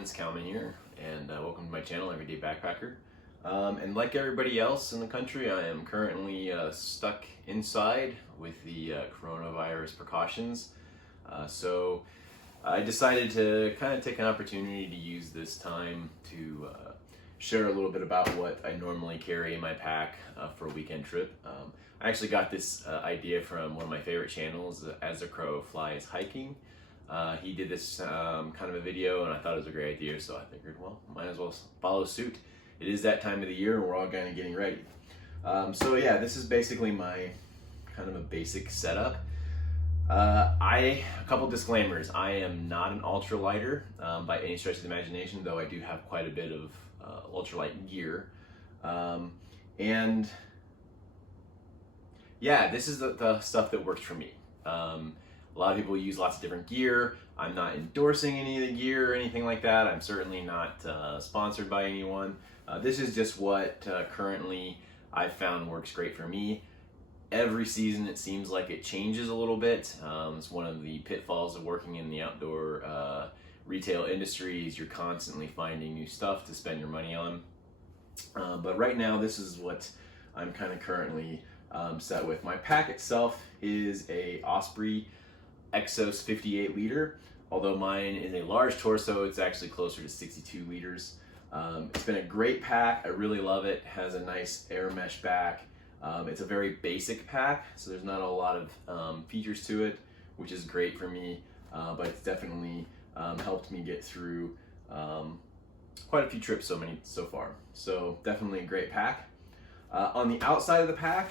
everyone, it's Calvin here, and welcome to my channel, Everyday Backpacker. And like everybody else in the country, I am currently stuck inside with the coronavirus precautions. So I decided to kind of take an opportunity to use this time to share a little bit about what I normally carry in my pack for a weekend trip. I actually got this idea from one of my favorite channels, As a Crow Flies Hiking. He did this kind of a video and I thought it was a great idea, so I figured, well, might as well follow suit. It is that time of the year and we're all kind of getting ready. So yeah, this is basically my kind of a basic setup. A couple disclaimers. I am not an ultralighter by any stretch of the imagination, though I do have quite a bit of ultralight gear. And yeah, this is the stuff that works for me. A lot of people use lots of different gear. I'm not endorsing any of the gear or anything like that. I'm certainly not sponsored by anyone. This is just what currently I've found works great for me. Every season it seems like it changes a little bit. It's one of the pitfalls of working in the outdoor retail industry is you're constantly finding new stuff to spend your money on. But right now this is what I'm kind of currently set with. My pack itself is a Osprey EXO 58 liter. Although mine is a large torso, it's actually closer to 62 liters. It's been a great pack. I really love it. It has a nice air mesh back. It's a very basic pack, so there's not a lot of features to it, which is great for me, but it's definitely helped me get through quite a few trips so far. So definitely a great pack. On the outside of the pack,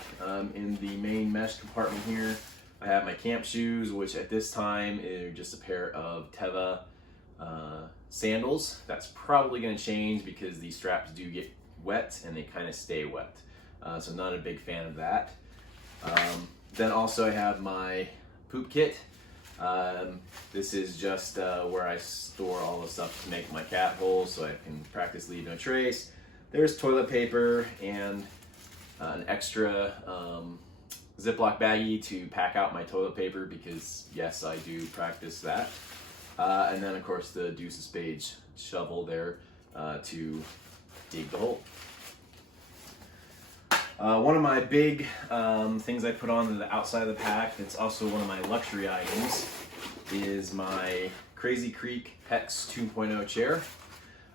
in the main mesh compartment here, I have my camp shoes, which at this time are just a pair of Teva sandals. That's probably going to change because these straps do get wet and they kind of stay wet. So not a big fan of that. Then also I have my poop kit. This is just where I store all the stuff to make my cat holes so I can practice leave no trace. There's toilet paper and an extra Ziploc baggie to pack out my toilet paper because yes, I do practice that. And then of course the deuce of spades shovel there to dig the hole. One of my big things I put on the outside of the pack, it's also one of my luxury items, is my Crazy Creek Hex 2.0 chair.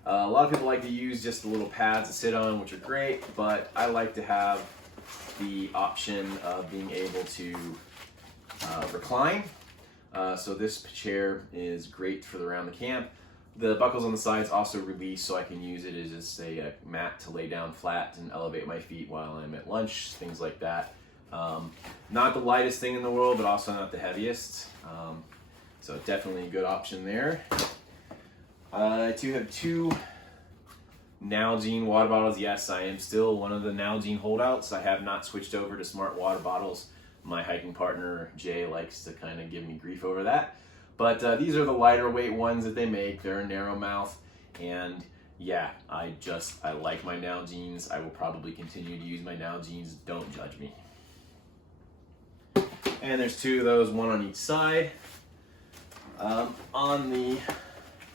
A lot of people like to use just the little pads to sit on, which are great, but I like to have the option of being able to recline. So this chair is great for around the camp. The buckles on the sides also release, so I can use it as just a mat to lay down flat and elevate my feet while I'm at lunch, things like that. Not the lightest thing in the world, but also not the heaviest. So definitely a good option there. I do have two Nalgene water bottles. Yes, I am still one of the Nalgene holdouts. I have not switched over to smart water bottles. My hiking partner, Jay, likes to kind of give me grief over that. But these are the lighter weight ones that they make. They're a narrow mouth. And yeah, I like my Nalgenes. I will probably continue to use my Nalgenes. Don't judge me. And there's two of those, one on each side. On the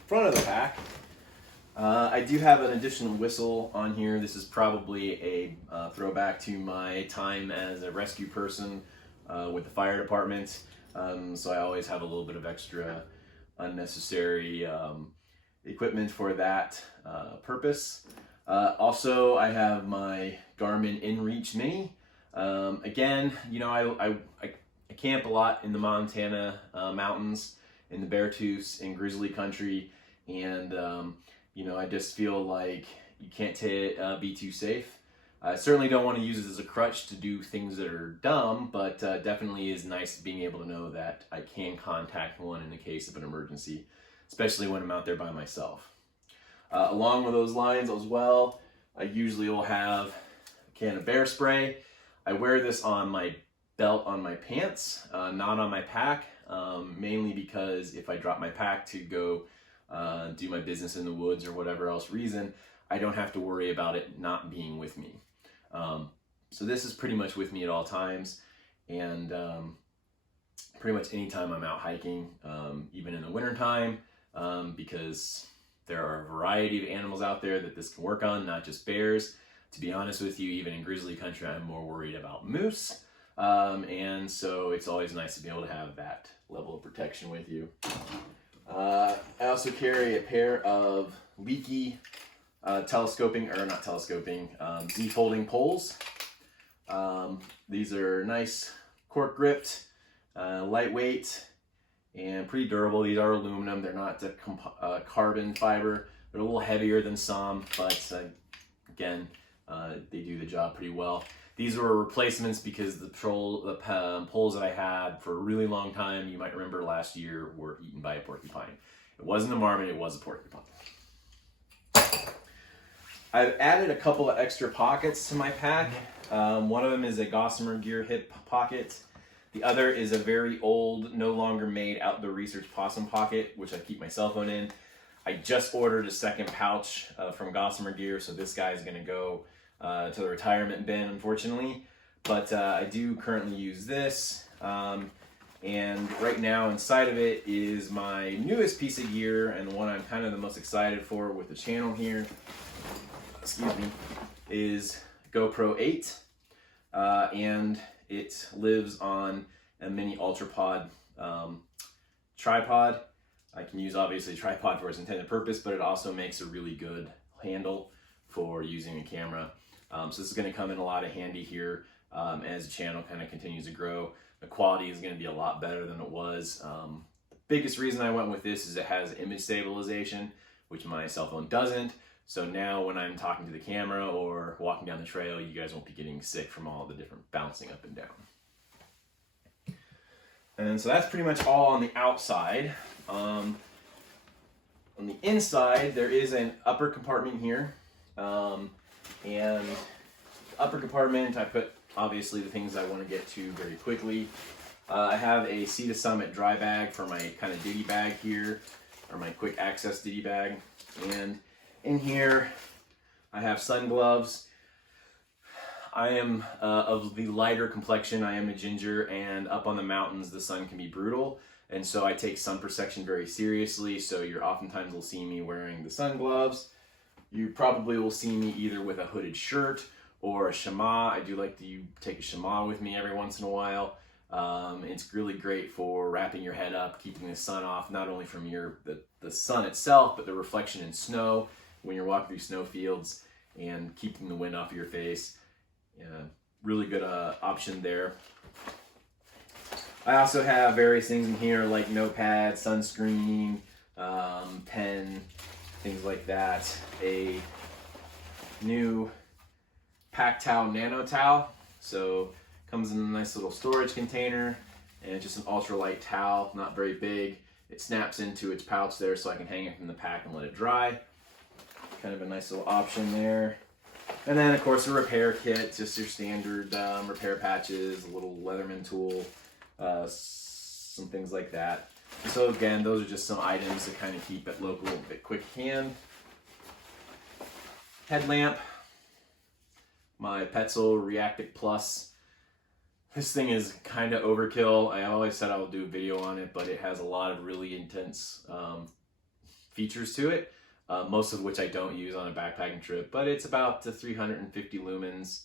front of the pack, I do have an additional whistle on here. This is probably a throwback to my time as a rescue person with the fire department. So I always have a little bit of extra unnecessary equipment for that purpose. Also, I have my Garmin InReach Mini. Again, you know, I camp a lot in the Montana mountains, in the Beartooths, in grizzly country, and you know, I just feel like you can't be too safe. I certainly don't want to use it as a crutch to do things that are dumb, but definitely is nice being able to know that I can contact one in the case of an emergency, especially when I'm out there by myself. Along with those lines as well, I usually will have a can of bear spray. I wear this on my belt on my pants, not on my pack, mainly because if I drop my pack to go do my business in the woods or whatever else reason, I don't have to worry about it not being with me. So this is pretty much with me at all times, and pretty much anytime I'm out hiking, even in the winter time, because There are a variety of animals out there that this can work on, not just bears. To be honest with you, even in grizzly country, I'm more worried about moose. And so it's always nice to be able to have that level of protection with you. I also carry a pair of leaky Z-folding poles. These are nice cork gripped, lightweight, and pretty durable. These are aluminum. They're not carbon fiber. They're a little heavier than some, but again, they do the job pretty well. These were replacements because the poles that I had for a really long time, you might remember last year, were eaten by a porcupine. It wasn't a marmot, it was a porcupine. I've added a couple of extra pockets to my pack. One of them is a Gossamer Gear hip pocket. The other is a very old, no longer made outdoor research possum pocket, which I keep my cell phone in. I just ordered a second pouch from Gossamer Gear, so this guy is gonna go to the retirement bin, unfortunately. But I do currently use this. And right now inside of it is my newest piece of gear, and the one I'm kind of the most excited for with the channel here, excuse me, is GoPro 8. And it lives on a mini UltraPod tripod. I can use obviously a tripod for its intended purpose, but it also makes a really good handle for using a camera. So this is going to come in a lot of handy here as the channel kind of continues to grow. The quality is going to be a lot better than it was. The biggest reason I went with this is it has image stabilization, which my cell phone doesn't. So now when I'm talking to the camera or walking down the trail, you guys won't be getting sick from all the different bouncing up and down. And so that's pretty much all on the outside. On the inside, there is an upper compartment here. And the upper compartment, I put obviously the things I want to get to very quickly. I have a Sea to Summit dry bag for my kind of ditty bag here, or my quick access ditty bag. And in here, I have sun gloves. I am of the lighter complexion. I am a ginger, and up on the mountains, the sun can be brutal. And so I take sun protection very seriously. So you're oftentimes will see me wearing the sun gloves. You probably will see me either with a hooded shirt or a chamois. I do like to take a chamois with me every once in a while. It's really great for wrapping your head up, keeping the sun off, not only from the sun itself, but the reflection in snow when you're walking through snow fields, and keeping the wind off your face. Really good option there. I also have various things in here like notepad, sunscreen, pen, things like that. A new pack towel, nano towel. So comes in a nice little storage container, and it's just an ultralight towel, not very big. It snaps into its pouch there, so I can hang it in the pack and let it dry. Kind of a nice little option there. And then of course a repair kit, just your standard repair patches, a little Leatherman tool, some things like that. So again, those are just some items to kind of keep it local at quick hand. Headlamp, my Petzl Reactic Plus. This thing is kind of overkill. I always said I would do a video on it, but it has a lot of really intense features to it, most of which I don't use on a backpacking trip, but it's about 350 lumens,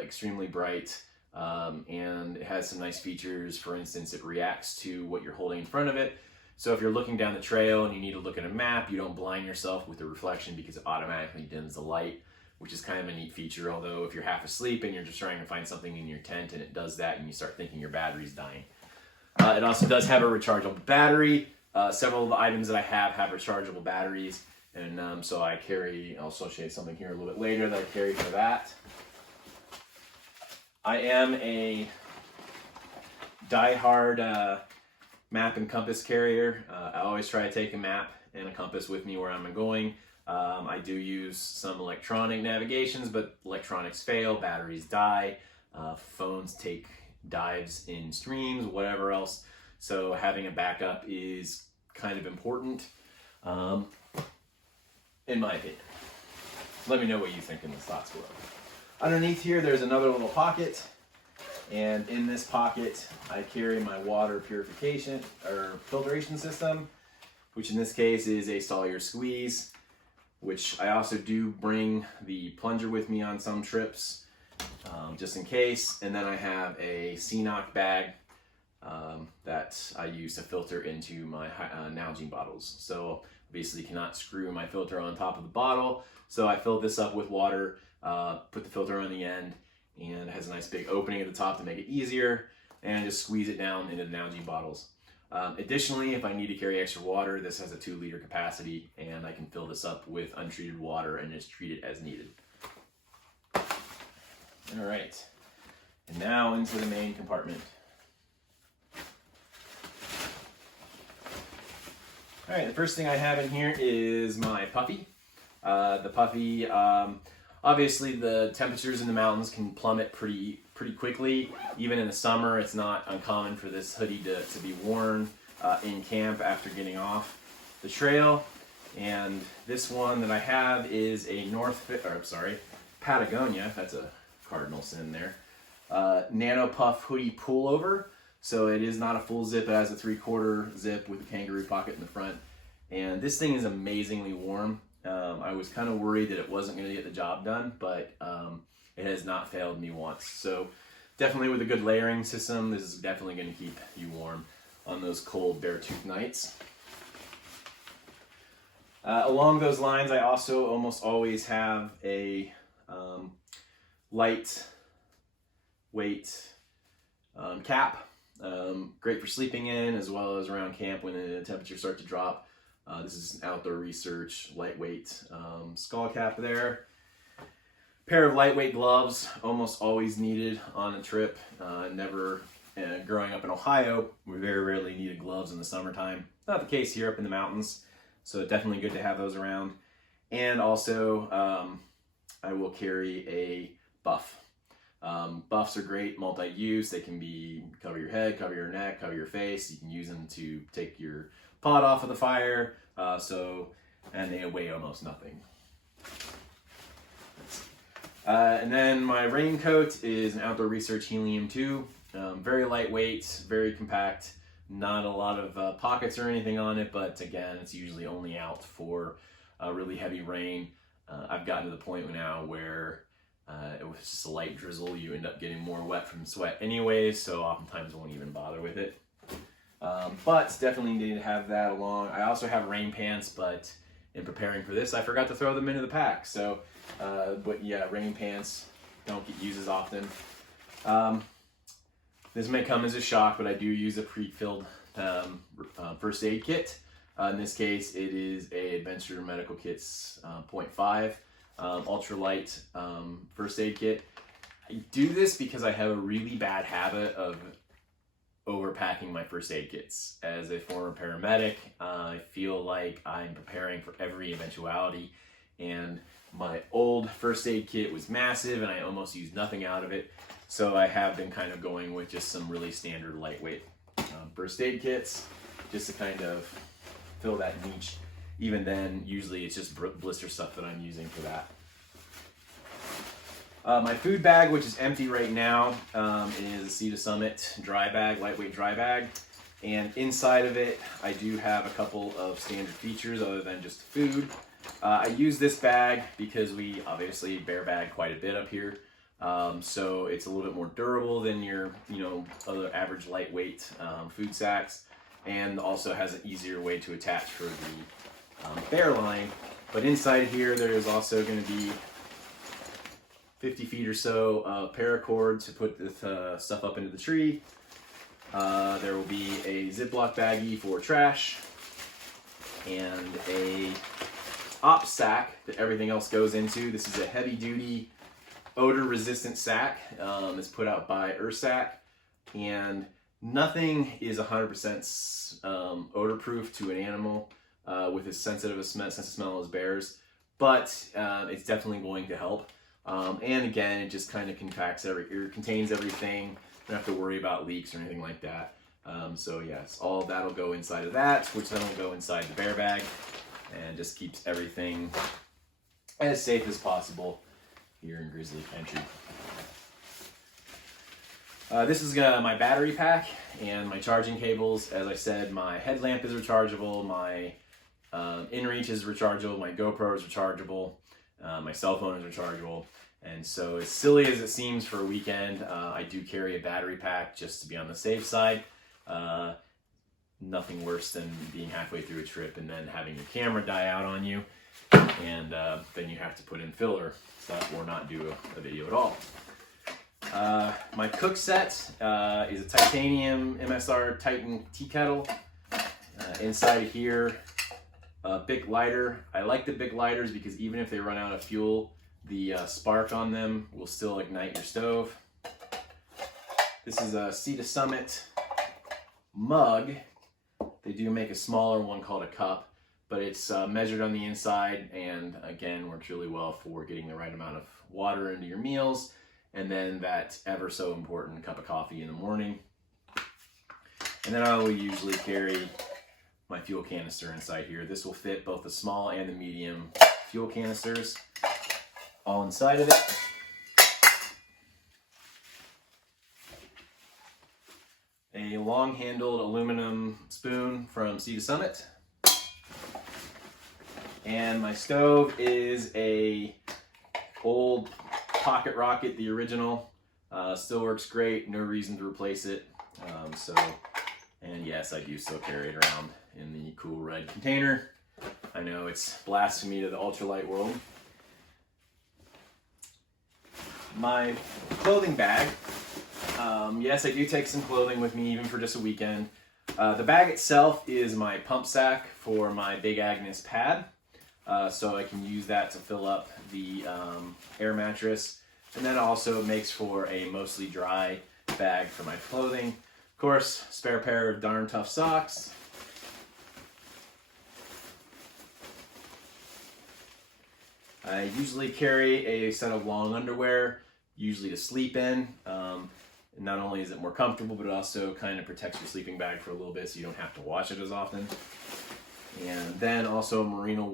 extremely bright. And it has some nice features. For instance, it reacts to what you're holding in front of it. So if you're looking down the trail and you need to look at a map, you don't blind yourself with the reflection because it automatically dims the light, which is kind of a neat feature. Although if you're half asleep and you're just trying to find something in your tent and it does that and you start thinking your battery's dying. It also does have a rechargeable battery. Several of the items that I have rechargeable batteries. And so I carry, I'll show you something here a little bit later that I carry for that. I am a die-hard map and compass carrier. I always try to take a map and a compass with me where I'm going. I do use some electronic navigations, but electronics fail, batteries die, phones take dives in streams, whatever else. So having a backup is kind of important, in my opinion. Let me know what you think in the thoughts below. Underneath here, there's another little pocket, and in this pocket, I carry my water purification or filtration system. which in this case is a Sawyer squeeze, which I also do bring the plunger with me on some trips, just in case. And then I have a Knock bag that I use to filter into my Nalgene bottles. So obviously cannot screw my filter on top of the bottle, so I fill this up with water, put the filter on the end, and it has a nice big opening at the top to make it easier, and just squeeze it down into the Nalgene bottles. Additionally, if I need to carry extra water, this has a 2-liter capacity, and I can fill this up with untreated water and just treat it as needed. All right, and now into the main compartment. All right, the first thing I have in here is my puffy. The puffy, obviously the temperatures in the mountains can plummet pretty quickly. Even in the summer, it's not uncommon for this hoodie to be worn in camp after getting off the trail. And this one that I have is a Patagonia, that's a cardinal sin there, Nano Puff hoodie pullover. So it is not a full zip, it has a 3/4 zip with a kangaroo pocket in the front. And this thing is amazingly warm. I was kind of worried that it wasn't going to get the job done, but it has not failed me once. So definitely with a good layering system, this is definitely going to keep you warm on those cold bear-tooth nights. Along those lines, I also almost always have a light weight cap. Great for sleeping in as well as around camp when the temperatures start to drop. This is an Outdoor Research lightweight skull cap there. Pair of lightweight gloves, almost always needed on a trip. Growing up in Ohio, we very rarely needed gloves in the summertime. Not the case here up in the mountains, so definitely good to have those around. And also, I will carry a buff. Buffs are great, multi-use. They can be cover your head, cover your neck, cover your face. You can use them to take your pot off of the fire, and they weigh almost nothing. And then my raincoat is an Outdoor Research Helium 2. Very lightweight, very compact, not a lot of pockets or anything on it, but again, it's usually only out for really heavy rain. I've gotten to the point now where it was just a light drizzle, you end up getting more wet from sweat anyways, so oftentimes won't even bother with it. But definitely need to have that along. I also have rain pants, but in preparing for this, I forgot to throw them into the pack. So, but yeah, rain pants don't get used as often. This may come as a shock, but I do use a pre-filled first aid kit. In this case, it is a Adventure Medical Kits 0.5 ultralight first aid kit. I do this because I have a really bad habit of overpacking my first aid kits. As a former paramedic, I feel like I'm preparing for every eventuality, and my old first aid kit was massive and I almost used nothing out of it. So I have been kind of going with just some really standard lightweight first aid kits just to kind of fill that niche. Even then, usually it's just blister stuff that I'm using for that. My food bag, which is empty right now, is a Sea to Summit dry bag, lightweight dry bag. And inside of it, I do have a couple of standard features other than just food. I use this bag because we obviously bear bag quite a bit up here. So it's a little bit more durable than your, other average lightweight food sacks, and also has an easier way to attach for the bear line. But inside here, there is also going to be 50 feet or so of paracord to put the stuff up into the tree. There will be a Ziploc baggie for trash and a op sack that everything else goes into. This is a heavy duty odor resistant sack. It's put out by Ursac, and nothing is 100% odor proof to an animal with as sensitive a sense of smell as bears, but it's definitely going to help. And again, it just kind of contains everything. Don't have to worry about leaks or anything like that. So yes, all of that'll go inside of that, which then will go inside the bear bag, and just keeps everything as safe as possible here in grizzly country. This is my battery pack and my charging cables. As I said, my headlamp is rechargeable, my inReach is rechargeable, my GoPro is rechargeable, my cell phone is rechargeable. And so as silly as it seems for a weekend, I do carry a battery pack just to be on the safe side. Nothing worse than being halfway through a trip and then having your camera die out on you, and then you have to put in filler stuff or not do a video at all. My cook set is a titanium MSR Titan tea kettle. Inside of here, a Bic lighter. I like the Bic lighters because even if they run out of fuel, the spark on them will still ignite your stove. This is a Sea to Summit mug. They do make a smaller one called a cup, but it's measured on the inside, and again works really well for getting the right amount of water into your meals, and then that ever so important cup of coffee in the morning. And then I will usually carry my fuel canister inside here. This will fit both the small and the medium fuel canisters all inside of it. A long-handled aluminum spoon from Sea to Summit. And my stove is a old Pocket Rocket, the original. Still works great, no reason to replace it. And yes, I do still carry it around in the cool red container. I know it's blasphemy to the ultralight world. My clothing bag. Yes, I do take some clothing with me, even for just a weekend. The bag itself is my pump sack for my Big Agnes pad. So I can use that to fill up the air mattress. And then also makes for a mostly dry bag for my clothing. Of course, spare pair of darn tough socks. I usually carry a set of long underwear, usually to sleep in. Not only is it more comfortable, but it also kind of protects your sleeping bag for a little bit so you don't have to wash it as often. And then also merino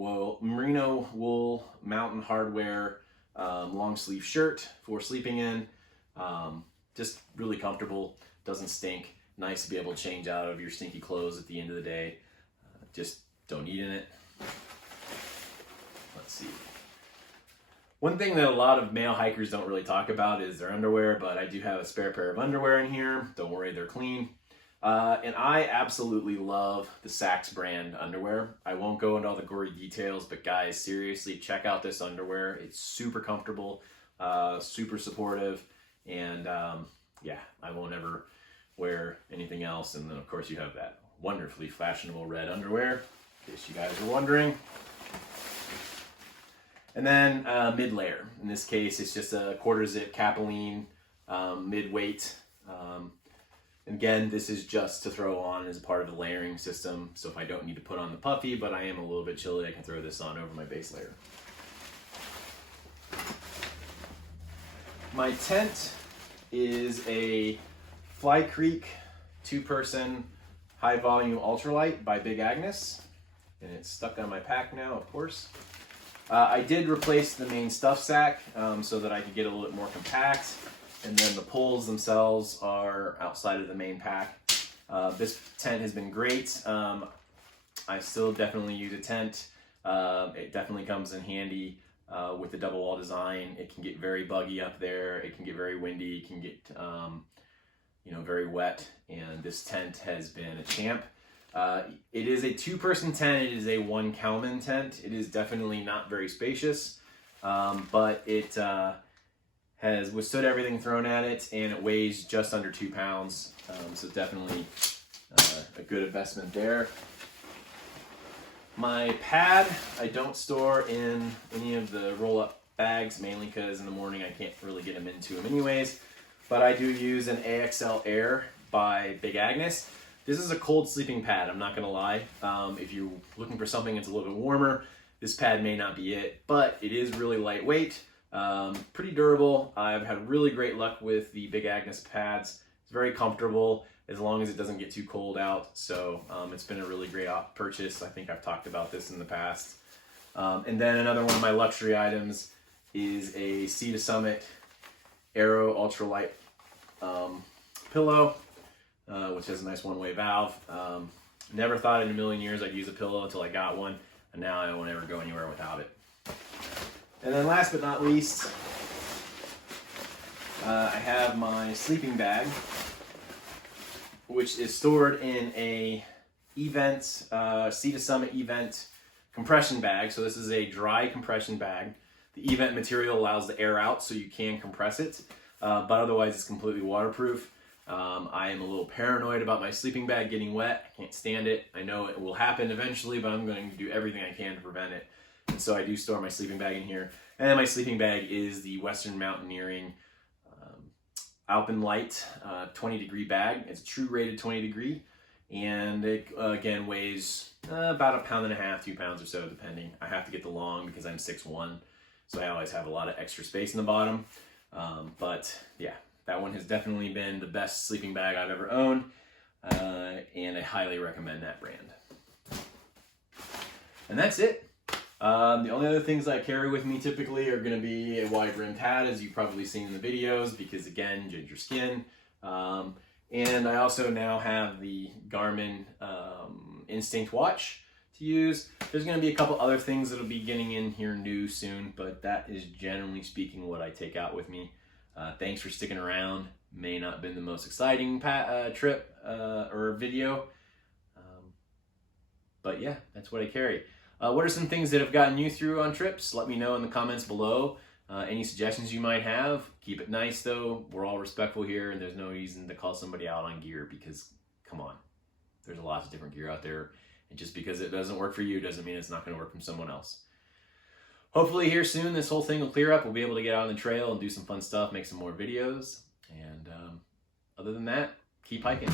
wool mountain hardware long sleeve shirt for sleeping in. Just really comfortable, doesn't stink. Nice to be able to change out of your stinky clothes at the end of the day. Just don't eat in it. Let's see. One thing that a lot of male hikers don't really talk about is their underwear, but I do have a spare pair of underwear in here. Don't worry, they're clean. And I absolutely love the Saxx brand underwear. I won't go into all the gory details, but guys, seriously, check out this underwear. It's super comfortable, super supportive, and yeah, I won't ever wear anything else. And then of course you have that wonderfully fashionable red underwear, in case you guys are wondering. And then Midlayer. In this case, it's just a quarter zip Capilene mid-weight. Again, this is just to throw on as a part of the layering system. So if I don't need to put on the puffy, but I am a little bit chilly, I can throw this on over my base layer. My tent is a Fly Creek 2-person high volume ultralight by Big Agnes. And it's stuck on my pack now, of course. I did replace the main stuff sack so that I could get a little bit more compact, and then the poles themselves are outside of the main pack. This tent has been great. I still definitely use a tent. It definitely comes in handy with the double wall design. It can get very buggy up there. It can get very windy. It can get very wet, and this tent has been a champ. It is a 2-person tent. It is a 1 Kalman tent. It is definitely not very spacious, but it has withstood everything thrown at it, and it weighs just under 2 pounds. So definitely a good investment there. My pad, I don't store in any of the roll-up bags, mainly because in the morning I can't really get them into them anyways. But I do use an AXL Air by Big Agnes. This is a cold sleeping pad, I'm not gonna lie. If you're looking for something that's a little bit warmer, this pad may not be it, but it is really lightweight, pretty durable. I've had really great luck with the Big Agnes pads. It's very comfortable as long as it doesn't get too cold out. So it's been a really great purchase. I think I've talked about this in the past. And then another one of my luxury items is a Sea to Summit Aero Ultralight pillow, which has a nice one-way valve. Never thought in a million years I'd use a pillow until I got one, and now I won't ever go anywhere without it. And then last but not least, I have my sleeping bag, which is stored in a Sea to Summit Event compression bag. So this is a dry compression bag. The Event material allows the air out so you can compress it, but otherwise it's completely waterproof. I am a little paranoid about my sleeping bag getting wet. I can't stand it. I know it will happen eventually, but I'm going to do everything I can to prevent it. And so I do store my sleeping bag in here. And then my sleeping bag is the Western Mountaineering Alpenlight 20 degree bag. It's a true rated 20 degree. And it, again, weighs about 1.5 pounds, 2 pounds or so, depending. I have to get the long because I'm 6'1", so I always have a lot of extra space in the bottom. But yeah, that one has definitely been the best sleeping bag I've ever owned, and I highly recommend that brand. And that's it. The only other things I carry with me typically are going to be a wide-brimmed hat, as you've probably seen in the videos, because again, ginger skin. And I also now have the Garmin Instinct watch to use. There's going to be a couple other things that'll be getting in here new soon, but that is generally speaking what I take out with me. Thanks for sticking around. May not have been the most exciting trip or video, but yeah, that's what I carry. What are some things that have gotten you through on trips? Let me know in the comments below. Any suggestions you might have. Keep it nice though. We're all respectful here, and there's no reason to call somebody out on gear because, come on, there's lots of different gear out there. And just because it doesn't work for you doesn't mean it's not going to work for someone else. Hopefully here soon this whole thing will clear up. We'll be able to get out on the trail and do some fun stuff, make some more videos. And other than that, keep hiking.